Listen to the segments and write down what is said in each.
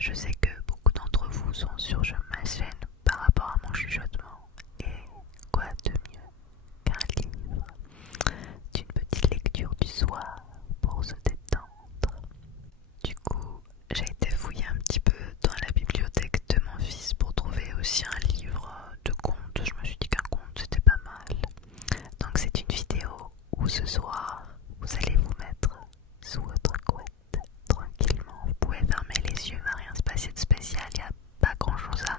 Je sais que beaucoup d'entre vous sont sur ma chaîne par rapport à mon chuchotement. Et quoi de mieux qu'un livre d'une petite lecture du soir pour se détendre. Du coup, j'ai été fouiller un petit peu dans la bibliothèque de mon fils pour trouver aussi un livre de contes. Je me suis dit qu'un conte c'était pas mal. Donc c'est une vidéo où ce soir, vous allez vous mettre sous votre couette tranquillement. Vous pouvez fermer les yeux, il va rien se passer de spécial, il n'y a pas grand chose à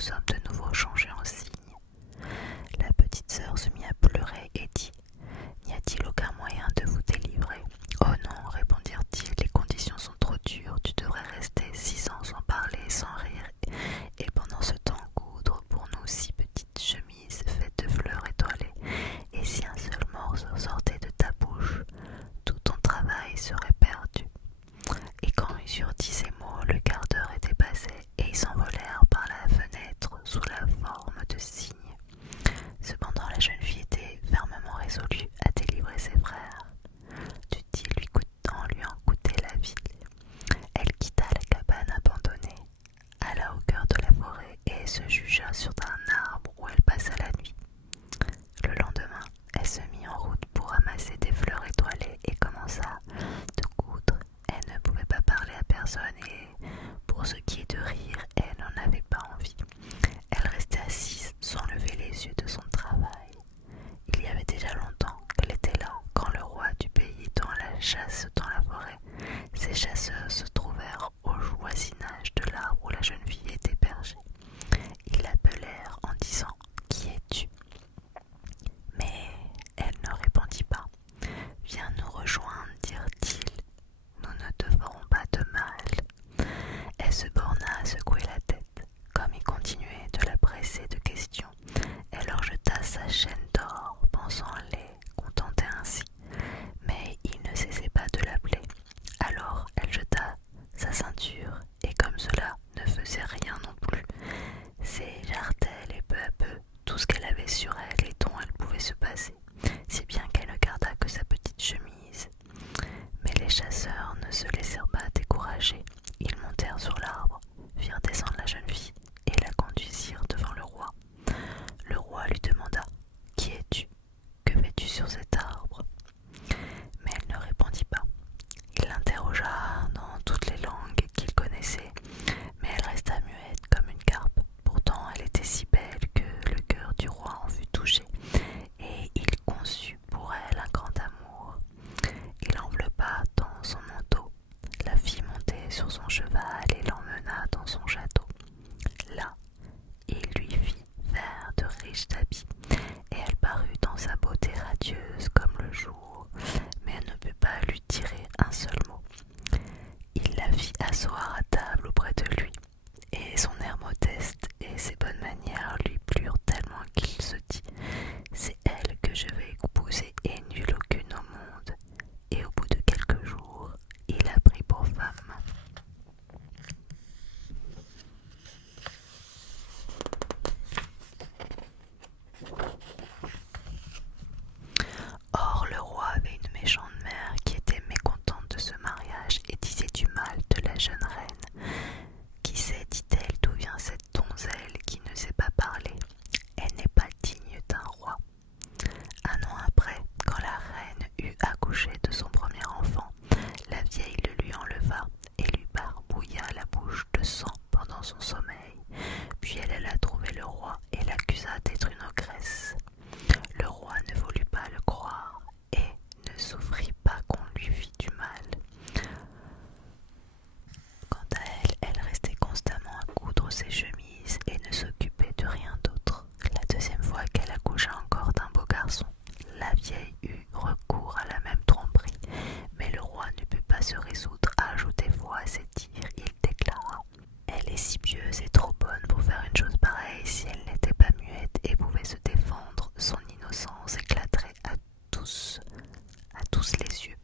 sommes de nouveau changés en cygnes. La petite sœur se mit à pleurer et dit: n'y a-t-il aucun moyen de vous délivrer? Oh non, répondirent-ils, les conditions sont trop dures, tu devrais rester 6 ans sans parler, sans rire, et pendant ce temps coudre pour nous 6 petites chemises faites de fleurs étoilées, et si un seul morceau sortait de ta bouche, tout ton travail serait perdu. Et quand ils eurent dit ces mots, le quart d'heure était passé, et ils s'envolèrent par la fenêtre sous la forme de cygnes. Cependant, la jeune fille était fermement résolue à délivrer ses frères. Tutti lui en coûtait la vie. Elle quitta la cabane abandonnée, alla au cœur de la forêt et se jugea sur un arbre où elle passa la nuit. Le lendemain, elle se mit en route pour ramasser des fleurs étoilées et commença de coudre. Elle ne pouvait pas parler à personne et, pour ce qui est de rire, elle n'en avait pas envie. Elle restait assise sans lever les yeux de son travail. Il y avait déjà longtemps qu'elle était là, quand le roi du pays dans la chasse dans la forêt. Ses chasseurs se trouvèrent au voisinage de l'arbre où la jeune fille était perchée. Ils l'appelèrent en disant: qui es-tu? Mais elle ne répondit pas. Viens nous rejoindre, dirent-ils. Nous ne te ferons pas de mal. Elle se borna à secouer la tête. Comme il continuait de la presser de questions, elle leur jeta sa chaîne d'or, pensant les contenter ainsi. Mais il ne cessait pas de l'appeler. Alors elle jeta sa ceinture, et comme cela ne faisait rien non plus, ses jartelles et peu à peu tout ce qu'elle avait sur elle et dont elle pouvait se passer, si bien qu'elle ne garda que sa petite chemise. Mais les chasseurs ne se laissèrent pas décourager. Ils montèrent sur l'arbre, firent descendre la jeune fille et la conduisirent devant le roi. Le roi lui demanda: qui es-tu? Que fais-tu sur cet arbre? Mais elle ne répondit pas. Il l'interrogea dans toutes les langues qu'il connaissait, mais elle resta muette comme une carpe. Pourtant elle était si belle que le cœur du roi en fut touché, et il conçut pour elle un grand amour. Il enveloppa dans son manteau. La fille montait sur son cheval et l'emmena dans son château. Là, il lui fit faire de riches habits, et elle parut dans sa beauté radieuse comme le jour, mais elle ne put pas lui tirer un seul mot. Il la fit asseoir à table auprès de lui, et son air modeste et ses bonnes manières lui plurent tellement qu'il se dit: c'est elle que je vais épouser et nulle aucune au monde. Et au bout de quelques jours, il la prit pour femme. Or, le roi avait une méchante mère qui était mécontente de ce mariage et disait du mal de la jeune reine. Qui sait, dit-elle, d'où vient cette donzelle qui ne sait pas parler? Elle n'est pas digne d'un roi. Un an après, quand la reine eut accouché de son premier enfant, la vieille le lui enleva et lui barbouilla la bouche de sang pendant son sommeil. Puis elle alla trouver le roi et l'accusa d'être une ogresse. Le roi ne voulut pas le croire et ne souffrit pas qu'on lui fît du mal. Quant à elle, elle restait constamment à coudre ses chemises et ne s'occupait de rien d'autre. La deuxième fois qu'elle accoucha encore d'un beau garçon, la vieille eut recours à la même tromperie, mais le roi ne put pas se résoudre à ajouter foi à ses dires. Il déclara: elle est si pieuse et trop bonne pour faire une chose pareille. Si elle n'était pas muette et pouvait se défendre, son innocence éclaterait à tous les yeux.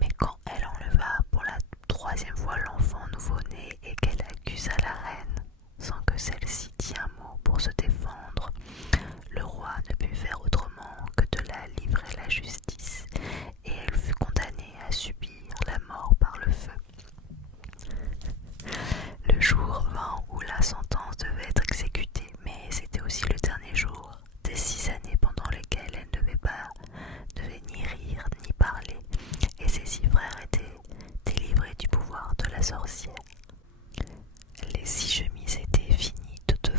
Mais quand elle enleva pour la troisième fois l'enfant nouveau-né et qu'elle accusa la reine, sans que celle-ci dît un mot pour se défendre, le roi ne put faire autrement que de la livrer à la justice, et elle fut condamnée à subir la mort par le feu. Le jour vint où la sentence devait être exécutée, mais c'était aussi le dernier jour des 6 années pendant lesquelles elle ne devait ni rire ni parler, et ses 6 frères étaient délivrés du pouvoir de la sorcière. Les 6 chemises étaient finies toutes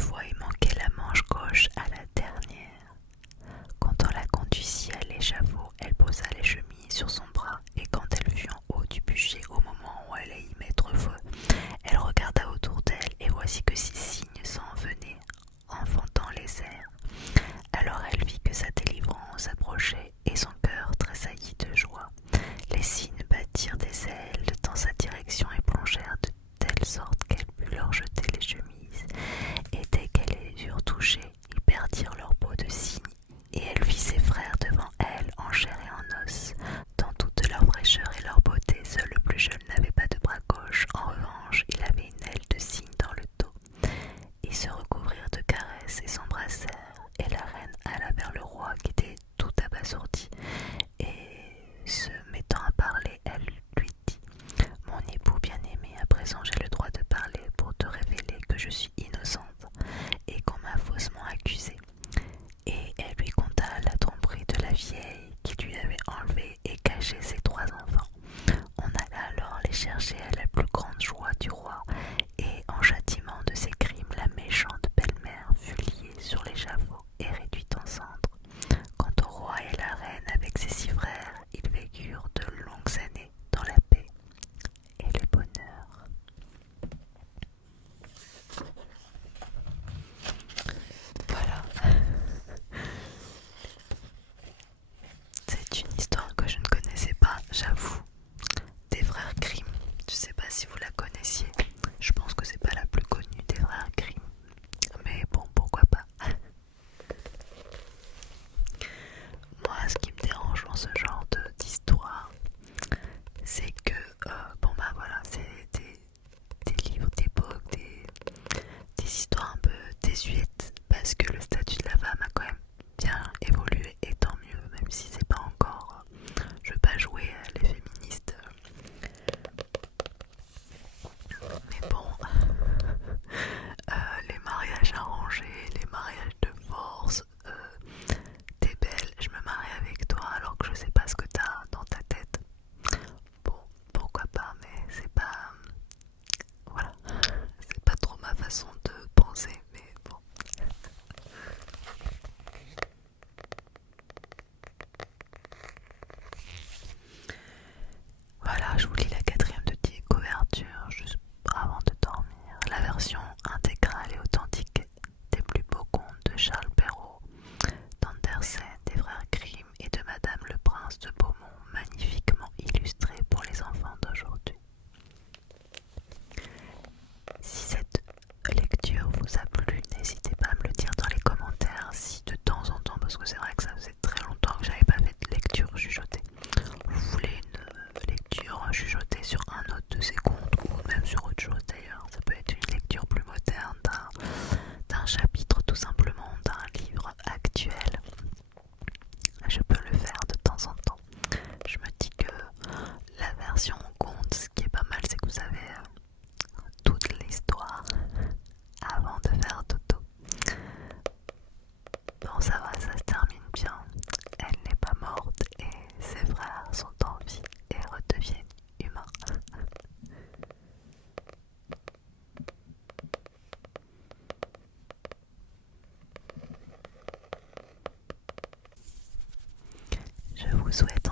souhaite